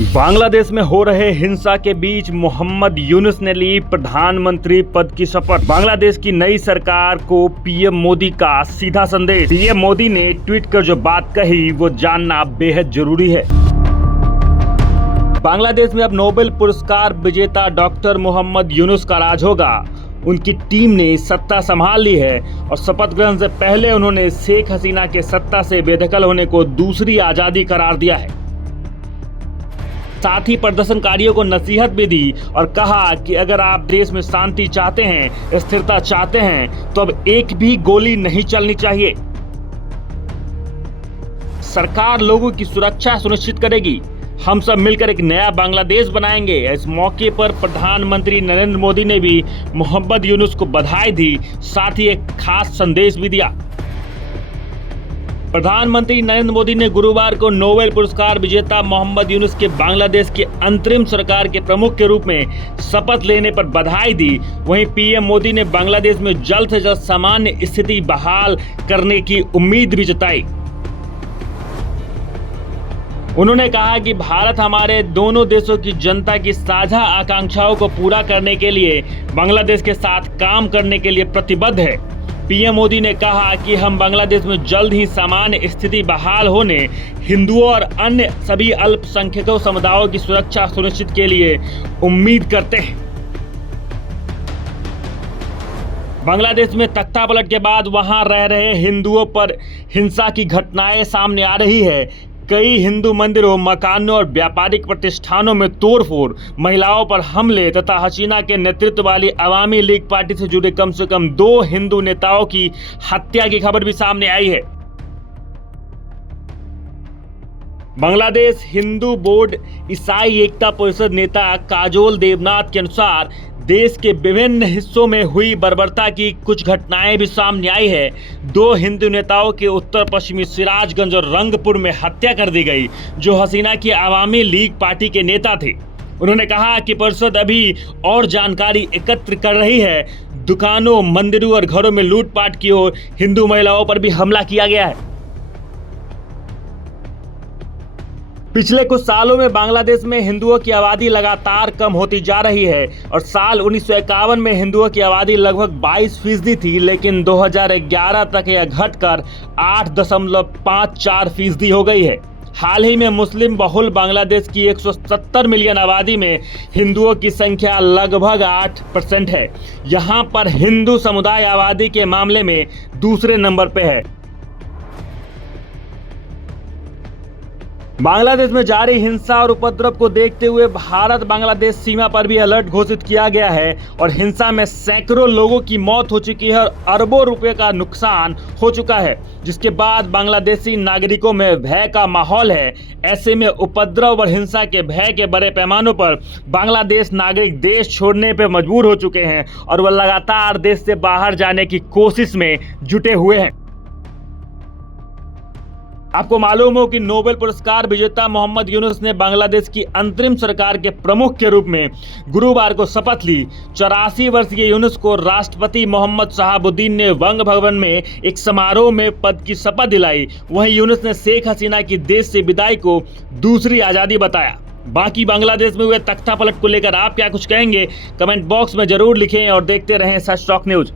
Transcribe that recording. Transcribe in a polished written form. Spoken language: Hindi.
बांग्लादेश में हो रहे हिंसा के बीच मोहम्मद यूनुस ने ली प्रधानमंत्री पद की शपथ। बांग्लादेश की नई सरकार को पीएम मोदी का सीधा संदेश। पीएम मोदी ने ट्वीट कर जो बात कही वो जानना बेहद जरूरी है। बांग्लादेश में अब नोबेल पुरस्कार विजेता डॉक्टर मोहम्मद यूनुस का राज होगा। उनकी टीम ने सत्ता संभाल ली है और शपथ ग्रहण से पहले उन्होंने शेख हसीना के सत्ता से बेदखल होने को दूसरी आजादी करार दिया है। साथ ही प्रदर्शनकारियों को नसीहत भी दी और कहा कि अगर आप देश में शांति चाहते हैं, स्थिरता चाहते हैं, तो अब एक भी गोली नहीं चलनी चाहिए। सरकार लोगों की सुरक्षा सुनिश्चित करेगी। हम सब मिलकर एक नया बांग्लादेश बनाएंगे। इस मौके पर प्रधानमंत्री नरेंद्र मोदी ने भी मोहम्मद यूनुस को बधाई दी, साथ ही एक खास संदेश भी दिया। प्रधानमंत्री नरेंद्र मोदी ने गुरुवार को नोबेल पुरस्कार विजेता मोहम्मद यूनुस के बांग्लादेश के अंतरिम सरकार के प्रमुख के रूप में शपथ लेने पर बधाई दी। वहीं पीएम मोदी ने बांग्लादेश में जल्द से जल्द सामान्य स्थिति बहाल करने की उम्मीद भी जताई। उन्होंने कहा कि भारत हमारे दोनों देशों की जनता की साझा आकांक्षाओं को पूरा करने के लिए बांग्लादेश के साथ काम करने के लिए प्रतिबद्ध है। पीएम मोदी ने कहा कि हम बांग्लादेश में जल्द ही सामान्य स्थिति बहाल होने, हिंदुओं और अन्य सभी अल्पसंख्यकों समुदायों की सुरक्षा सुनिश्चित के लिए उम्मीद करते हैं। बांग्लादेश में तख्तापलट के बाद वहां रह रहे हिंदुओं पर हिंसा की घटनाएं सामने आ रही है। कई हिंदू मंदिरों, मकानों और व्यापारिक प्रतिष्ठानों में तोड़फोड़, महिलाओं पर हमले तथा हसीना के नेतृत्व वाली अवामी लीग पार्टी से जुड़े कम से कम 2 हिंदू नेताओं की हत्या की खबर भी सामने आई है। बांग्लादेश हिंदू बोर्ड ईसाई एकता परिषद नेता काजोल देवनाथ के अनुसार देश के विभिन्न हिस्सों में हुई बर्बरता की कुछ घटनाएं भी सामने आई है। 2 हिंदू नेताओं के उत्तर पश्चिमी सिराजगंज और रंगपुर में हत्या कर दी गई, जो हसीना की अवामी लीग पार्टी के नेता थे। उन्होंने कहा कि परिषद अभी और जानकारी एकत्र कर रही है। दुकानों, मंदिरों और घरों में लूटपाट की और हिंदू महिलाओं पर भी हमला किया गया है। पिछले कुछ सालों में बांग्लादेश में हिंदुओं की आबादी लगातार कम होती जा रही है और साल 1951 में हिंदुओं की आबादी लगभग 22% थी, लेकिन 2011 तक यह घटकर 8.54% हो गई है। हाल ही में मुस्लिम बहुल बांग्लादेश की 170 मिलियन आबादी में हिंदुओं की संख्या लगभग 8% है। यहाँ पर हिंदू समुदाय आबादी के मामले में दूसरे नंबर पे है। बांग्लादेश में जारी हिंसा और उपद्रव को देखते हुए भारत बांग्लादेश सीमा पर भी अलर्ट घोषित किया गया है और हिंसा में सैकड़ों लोगों की मौत हो चुकी है और अरबों रुपए का नुकसान हो चुका है, जिसके बाद बांग्लादेशी नागरिकों में भय का माहौल है। ऐसे में उपद्रव और हिंसा के भय के बड़े पैमानों पर बांग्लादेश नागरिक देश छोड़ने पर मजबूर हो चुके हैं और वह लगातार देश से बाहर जाने की कोशिश में जुटे हुए हैं। आपको मालूम हो कि नोबेल पुरस्कार विजेता मोहम्मद यूनुस ने बांग्लादेश की अंतरिम सरकार के प्रमुख के रूप में गुरुवार को शपथ ली। 84 वर्षीय यूनुस को राष्ट्रपति मोहम्मद शहाबुद्दीन ने वंग भवन में एक समारोह में पद की शपथ दिलाई। वहीं यूनुस ने शेख हसीना की देश से विदाई को दूसरी आज़ादी बताया। बाकी बांग्लादेश में हुए तख्तापलट को लेकर आप क्या कुछ कहेंगे, कमेंट बॉक्स में जरूर लिखें और देखते रहें सच टॉक न्यूज।